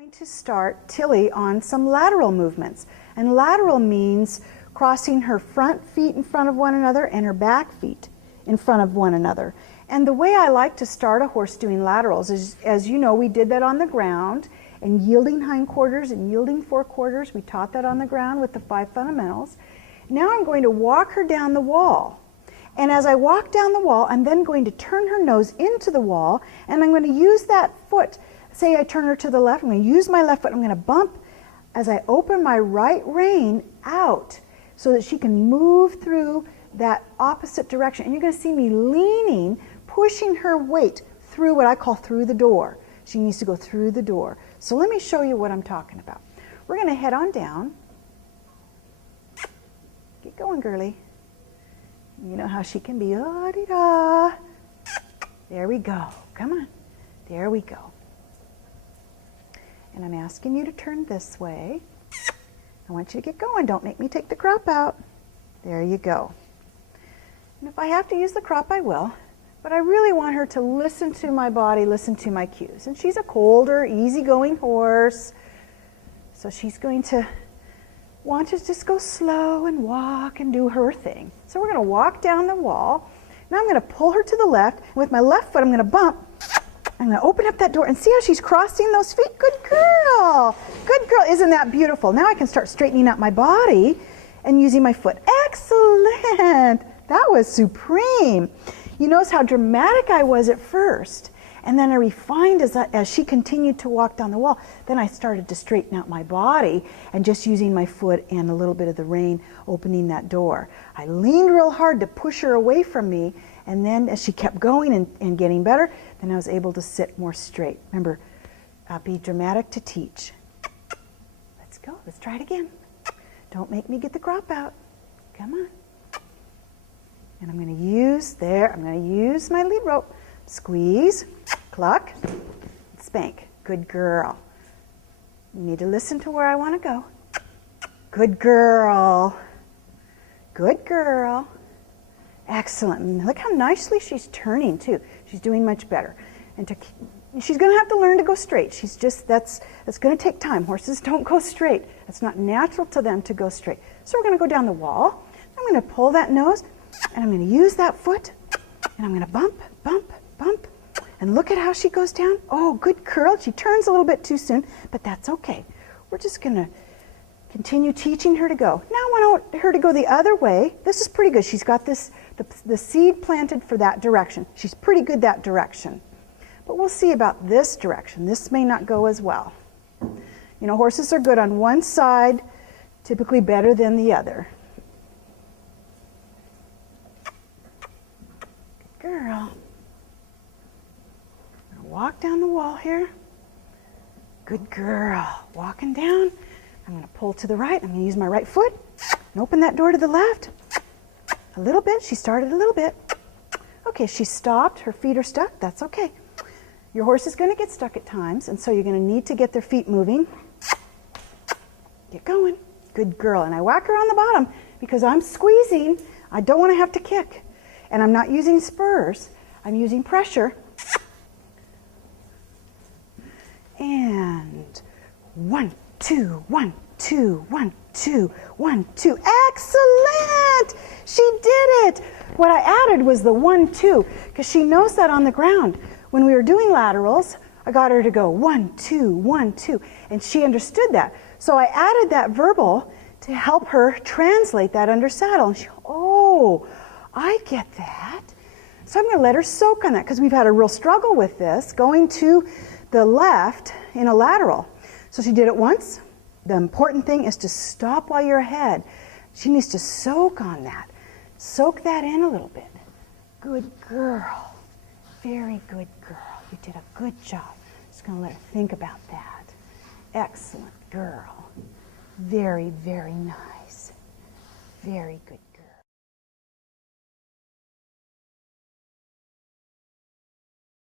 Going to start Tilly on some lateral movements, and lateral means crossing her front feet in front of one another and her back feet in front of one another. And the way I like to start a horse doing laterals is, as you know, we did that on the ground, and yielding hindquarters and yielding forequarters. We taught that on the ground with the 5 fundamentals. Now I'm going to walk her down the wall. And as I walk down the wall, I'm then going to turn her nose into the wall, and I'm going to use that foot. Say I turn her to the left, I'm going to use my left foot, I'm going to bump as I open my right rein out so that she can move through that opposite direction. And you're going to see me leaning, pushing her weight through what I call through the door. She needs to go through the door. So let me show you what I'm talking about. We're going to head on down. Get going, girly. You know how she can be. Oh-dee-da. There we go. Come on. There we go. And I'm asking you to turn this way. I want you to get going. Don't make me take the crop out. There you go. And if I have to use the crop, I will. But I really want her to listen to my body, listen to my cues. And she's a colder, easygoing horse. So she's going to want to just go slow and walk and do her thing. So we're going to walk down the wall. Now I'm going to pull her to the left. With my left foot, I'm going to bump. I'm going to open up that door and see how she's crossing those feet. Good girl. Good girl. Isn't that beautiful? Now I can start straightening out my body and using my foot. Excellent. That was supreme. You notice how dramatic I was at first. And then I refined as she continued to walk down the wall. Then I started to straighten out my body and just using my foot and a little bit of the rein opening that door. I leaned real hard to push her away from me. And then as she kept going and getting better, then I was able to sit more straight. Remember, be dramatic to teach. Let's go. Let's try it again. Don't make me get the crop out. Come on. And I'm going to use my lead rope. Squeeze, cluck, spank. Good girl. You need to listen to where I want to go. Good girl. Good girl. Excellent. And look how nicely she's turning too. She's doing much better. And she's going to have to learn to go straight. That's going to take time. Horses don't go straight. It's not natural to them to go straight. So we're going to go down the wall. I'm going to pull that nose, and I'm going to use that foot, and I'm going to bump, bump, bump. And look at how she goes down. Oh, good girl. She turns a little bit too soon, but that's okay. We're just going to continue teaching her to go. Now I want her to go the other way. This is pretty good. She's got the seed planted for that direction. She's pretty good that direction. But we'll see about this direction. This may not go as well. You know, horses are good on one side, typically better than the other. Good girl. Walk down the wall here. Good girl. Walking down. I'm going to pull to the right. I'm going to use my right foot and open that door to the left. A little bit. She started a little bit. Okay, she stopped. Her feet are stuck. That's okay. Your horse is going to get stuck at times, and so you're going to need to get their feet moving. Get going. Good girl. And I whack her on the bottom because I'm squeezing. I don't want to have to kick. And I'm not using spurs. I'm using pressure. And 1, 2, 1, 2, 1, 2, 1, 2. Excellent! She did it! What I added was the 1, 2, because she knows that on the ground. When we were doing laterals, I got her to go 1, 2, 1, 2, and she understood that. So I added that verbal to help her translate that under saddle. And she, oh, I get that. So I'm going to let her soak on that because we've had a real struggle with this, going to the left in a lateral. So she did it once. The important thing is to stop while you're ahead. She needs to soak on that. Soak that in a little bit. Good girl. Very good girl. You did a good job. Just going to let her think about that. Excellent girl. Very, very nice. Very good.